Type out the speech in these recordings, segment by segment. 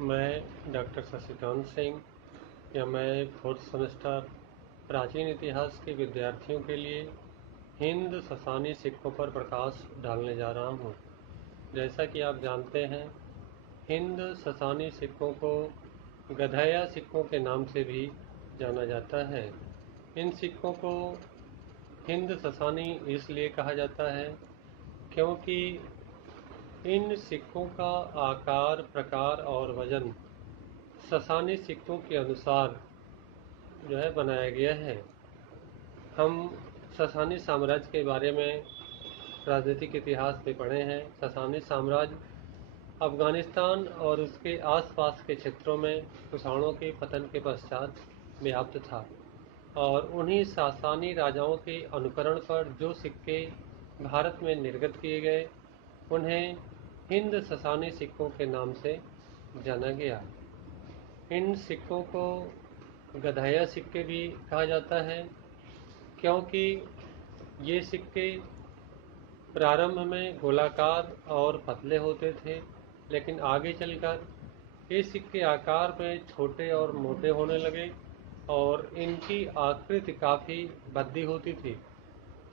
मैं डॉक्टर शशिकांत सिंह या मैं फोर्थ सेमेस्टर प्राचीन इतिहास के विद्यार्थियों के लिए हिंद ससानी सिक्कों पर प्रकाश डालने जा रहा हूँ। जैसा कि आप जानते हैं, हिंद ससानी सिक्कों को गधैया सिक्कों के नाम से भी जाना जाता है। इन सिक्कों को हिंद ससानी इसलिए कहा जाता है क्योंकि इन सिक्कों का आकार, प्रकार और वजन ससानी सिक्कों के अनुसार बनाया गया है। हम ससानी साम्राज्य के बारे में राजनीतिक इतिहास में पढ़े हैं। ससानी साम्राज्य अफगानिस्तान और उसके आसपास के क्षेत्रों में कुषाणों के पतन के पश्चात व्याप्त था और उन्हीं सासानी राजाओं के अनुकरण पर जो सिक्के भारत में निर्गत किए गए उन्हें हिंद ससानी सिक्कों के नाम से जाना गया। इन सिक्कों को गधैया सिक्के भी कहा जाता है क्योंकि ये सिक्के प्रारंभ में गोलाकार और पतले होते थे, लेकिन आगे चलकर ये सिक्के आकार में छोटे और मोटे होने लगे और इनकी आकृति काफ़ी भद्दी होती थी,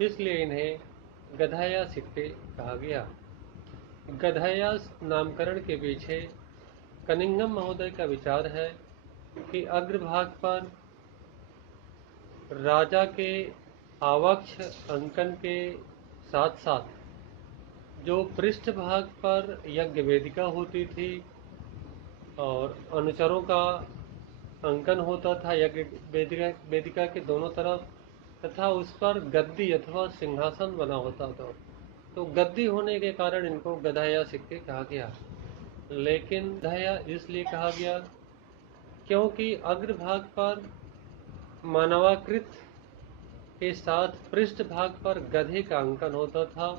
इसलिए इन्हें गधैया सिक्के कहा गया। गधैया नामकरण के पीछे कनिंघम महोदय का विचार है कि अग्रभाग पर राजा के आवक्ष अंकन के साथ साथ जो पृष्ठभाग पर यज्ञ वेदिका होती थी और अनुचरों का अंकन होता था यज्ञ वेदिका के दोनों तरफ, तथा उस पर गद्दी अथवा सिंहासन बना होता था। तो गद्दी होने के कारण इनको गधैया सिक्के कहा गया। लेकिन गधैया इसलिए कहा गया क्योंकि अग्रभाग पर मानवाकृत के साथ पृष्ठभाग पर गधे का अंकन होता था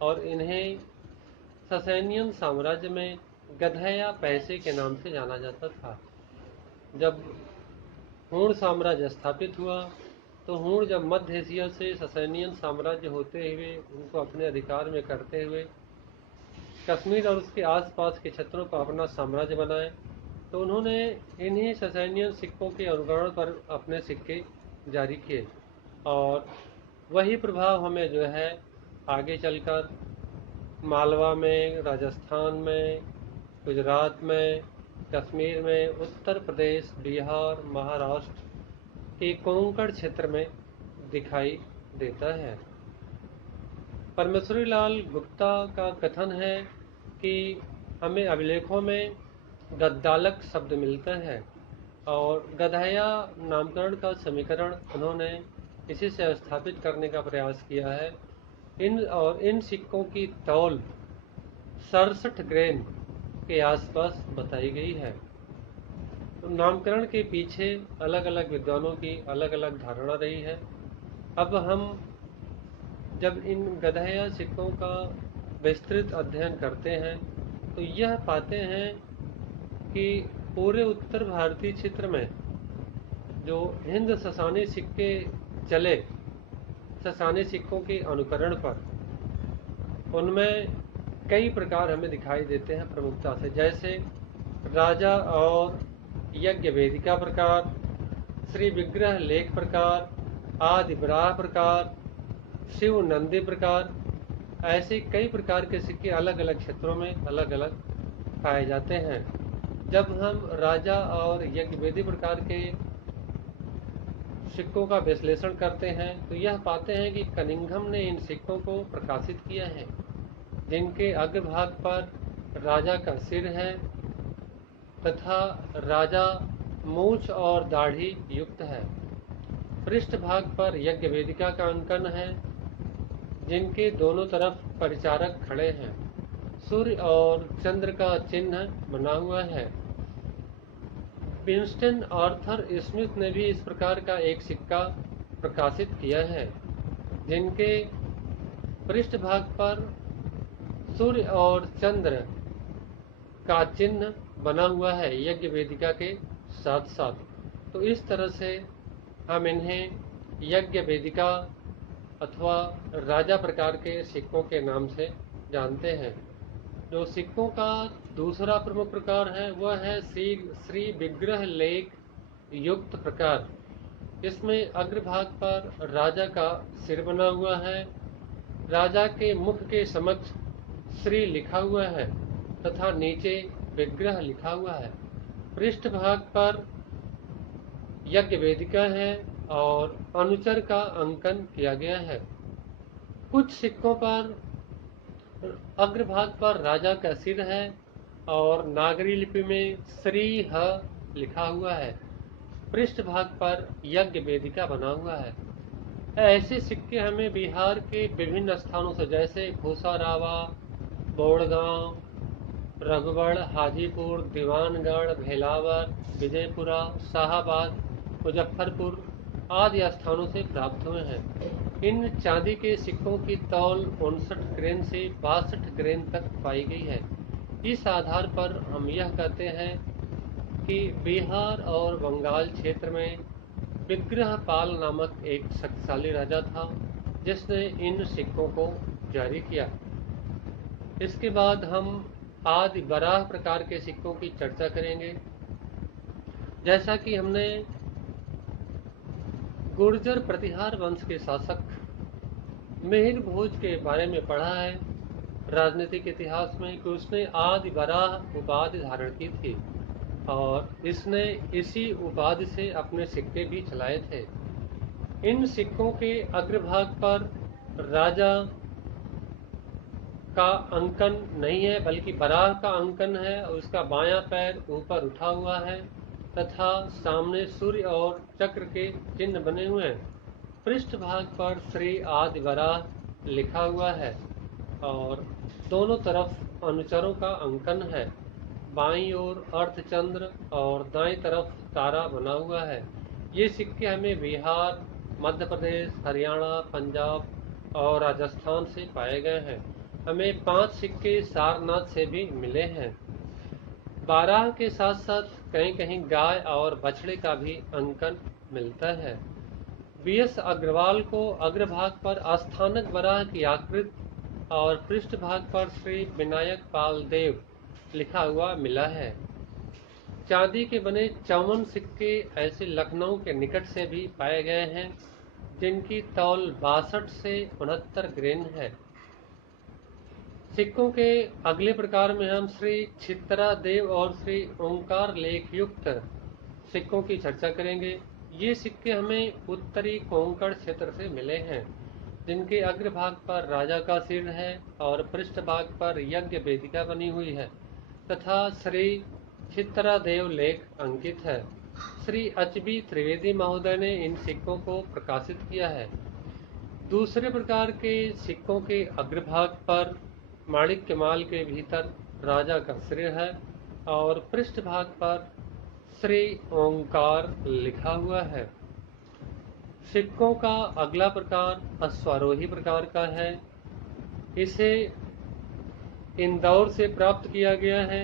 और इन्हें ससैनियन साम्राज्य में गधैया पैसे के नाम से जाना जाता था। जब हूण साम्राज्य स्थापित हुआ तो हूण जब मध्य एशिया से ससैनियन साम्राज्य होते हुए उनको अपने अधिकार में करते हुए कश्मीर और उसके आसपास के क्षेत्रों पर अपना साम्राज्य बनाए, तो उन्होंने इन्हीं ससैनियन सिक्कों के अनुकरण पर अपने सिक्के जारी किए और वही प्रभाव हमें आगे चलकर मालवा में, राजस्थान में, गुजरात में, कश्मीर में, उत्तर प्रदेश, बिहार, महाराष्ट्र के कोंकण क्षेत्र में दिखाई देता है। परमेश्वरी लाल गुप्ता का कथन है कि हमें अभिलेखों में गद्दालक शब्द मिलता है और गधैया नामकरण का समीकरण उन्होंने इसी से स्थापित करने का प्रयास किया है। इन सिक्कों की तौल 67 ग्रेन के आसपास बताई गई है। तो नामकरण के पीछे अलग अलग विद्वानों की अलग अलग धारणा रही है। अब हम जब इन गधैया सिक्कों का विस्तृत अध्ययन करते हैं तो यह पाते हैं कि पूरे उत्तर भारतीय क्षेत्र में जो हिंद ससानी सिक्के चले ससानी सिक्कों के अनुकरण पर, उनमें कई प्रकार हमें दिखाई देते हैं प्रमुखता से, जैसे राजा और यज्ञ वेदिका प्रकार, श्री विग्रह लेख प्रकार, आदि बराह प्रकार, शिव नंदी प्रकार। ऐसे कई प्रकार के सिक्के अलग अलग क्षेत्रों में अलग अलग पाए जाते हैं। जब हम राजा और यज्ञ वेदी प्रकार के सिक्कों का विश्लेषण करते हैं तो यह पाते हैं कि कनिंघम ने इन सिक्कों को प्रकाशित किया है, जिनके अग्रभाग पर राजा का सिर है तथा राजा मूछ और दाढ़ी युक्त है। पृष्ठभाग पर यज्ञ वेदिका का अंकन है, जिनके दोनों तरफ परिचारक खड़े हैं। सूर्य और चंद्र का चिन्ह बना हुआ है। विंस्टन आर्थर स्मिथ ने भी इस प्रकार का एक सिक्का प्रकाशित किया है, जिनके पृष्ठभाग पर सूर्य और चंद्र का चिन्ह बना हुआ है यज्ञ वेदिका के साथ साथ। तो इस तरह से हम इन्हें यज्ञ वेदिका अथवा राजा प्रकार के सिक्कों के नाम से जानते हैं। जो सिक्कों का दूसरा प्रमुख प्रकार है वह है श्री विग्रह लेख युक्त प्रकार। इसमें अग्रभाग पर राजा का सिर बना हुआ है, राजा के मुख के समक्ष श्री लिखा हुआ है तथा नीचे विग्रह लिखा हुआ है। पृष्ठभाग पर यज्ञ वेदिका है और अनुचर का अंकन किया गया है। कुछ सिक्कों पर अग्रभाग पर राजा का सिर है और नागरी लिपि में श्री ह लिखा हुआ है। पृष्ठभाग पर यज्ञ वेदिका बना हुआ है। ऐसे सिक्के हमें बिहार के विभिन्न स्थानों से जैसे भूसारावा, बोड़गांव, रघुगढ़, हाजीपुर, दीवानगढ़, भेलावर, विजयपुरा, शाहाबाद, मुजफ्फरपुर आदि स्थानों से प्राप्त हुए हैं। इन चांदी के सिक्कों की तौल 59 ग्रेन से 62 ग्रेन तक पाई गई है। इस आधार पर हम यह कहते हैं कि बिहार और बंगाल क्षेत्र में विग्रहपाल नामक एक शक्तिशाली राजा था जिसने इन सिक्कों को जारी किया। इसके बाद हम आदि बराह प्रकार के सिक्कों की चर्चा करेंगे। जैसा कि हमने गुर्जर प्रतिहार वंश के शासक मिहिर भोज के बारे में पढ़ा है राजनीतिक इतिहास में कि उसने आदि बराह उपाधि धारण की थी और इसने इसी उपाधि से अपने सिक्के भी चलाए थे। इन सिक्कों के अग्रभाग पर राजा का अंकन नहीं है बल्कि बराह का अंकन है और उसका बायां पैर ऊपर उठा हुआ है तथा सामने सूर्य और चक्र के चिन्ह बने हुए हैं। पृष्ठभाग पर श्री आदि बराह लिखा हुआ है और दोनों तरफ अनुचरों का अंकन है। बाईं ओर अर्धचंद्र और दाईं तरफ तारा बना हुआ है। ये सिक्के हमें बिहार, मध्य प्रदेश, हरियाणा, पंजाब और राजस्थान से पाए गए हैं। हमें 5 सिक्के सारनाथ से भी मिले हैं। बाराह के साथ साथ कहीं कहीं गाय और बछड़े का भी अंकन मिलता है। बीएस अग्रवाल को अग्रभाग पर आस्थानक बराह की आकृति और पृष्ठभाग पर श्री विनायक पाल देव लिखा हुआ मिला है। चांदी के बने 54 सिक्के ऐसे लखनऊ के निकट से भी पाए गए हैं जिनकी तौल 62 से 69 ग्रेन है। सिक्कों के अगले प्रकार में हम श्री छित्तरा देव और श्री ओंकार लेख युक्त सिक्कों की चर्चा करेंगे। ये सिक्के हमें उत्तरी कोंकण क्षेत्र से मिले हैं जिनके अग्रभाग पर राजा का सिर है और पृष्ठभाग पर यज्ञ वेदिका बनी हुई है तथा श्री छित्तरा देव लेख अंकित है। श्री एच.बी. त्रिवेदी महोदय ने इन सिक्कों को प्रकाशित किया है। दूसरे प्रकार के सिक्कों के अग्रभाग पर माणिक्य माल के भीतर राजा का सिर है और पृष्ठभाग पर श्री ओंकार लिखा हुआ है। सिक्कों का अगला प्रकार अश्वारोही प्रकार का है। इसे इंदौर से प्राप्त किया गया है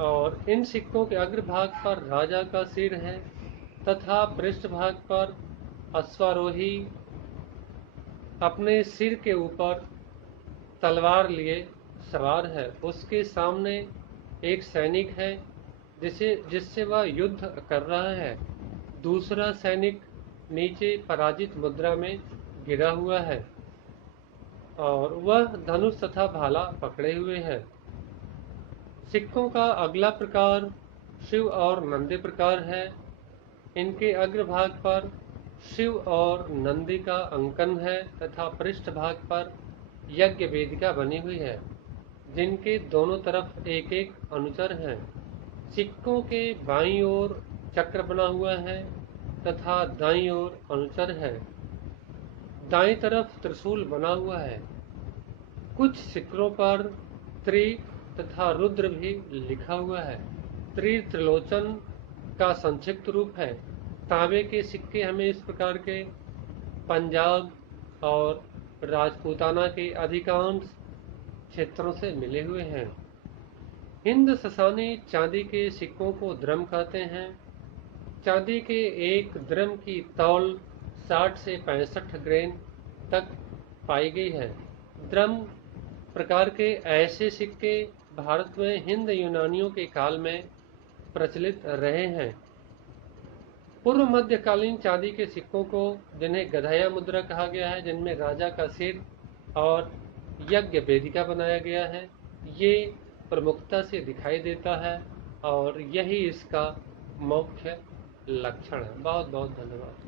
और इन सिक्कों के अग्रभाग पर राजा का सिर है तथा पृष्ठभाग पर अश्वारोही अपने सिर के ऊपर तलवार लिए सवार है। उसके सामने एक सैनिक है जिससे वह युद्ध कर रहा है। दूसरा सैनिक नीचे पराजित मुद्रा में गिरा हुआ है और वह धनुष तथा भाला पकड़े हुए है। सिक्कों का अगला प्रकार शिव और नंदी प्रकार है। इनके अग्रभाग पर शिव और नंदी का अंकन है तथा पृष्ठभाग पर यज्ञ वेदिका बनी हुई है जिनके दोनों तरफ एक एक अनुचर हैं। सिक्कों के बाईं ओर चक्र बना हुआ है तथा दाईं ओर अनुचर है। दाईं तरफ त्रिशूल बना हुआ है। कुछ सिक्कों पर त्रि तथा रुद्र भी लिखा हुआ है। त्रिलोचन का संक्षिप्त रूप है। तांबे के सिक्के हमें इस प्रकार के पंजाब और राजपूताना के अधिकांश क्षेत्रों से मिले हुए हैं। हिंद ससानी चांदी के सिक्कों को द्रम कहते हैं। चांदी के एक द्रम की तौल 60 से 65 ग्रेन तक पाई गई है। द्रम प्रकार के ऐसे सिक्के भारत में हिंद यूनानियों के काल में प्रचलित रहे हैं। पूर्व मध्यकालीन चांदी के सिक्कों को, जिन्हें गधाया मुद्रा कहा गया है, जिनमें राजा का सिर और यज्ञ वेदिका बनाया गया है, ये प्रमुखता से दिखाई देता है और यही इसका मुख्य लक्षण है। बहुत बहुत धन्यवाद।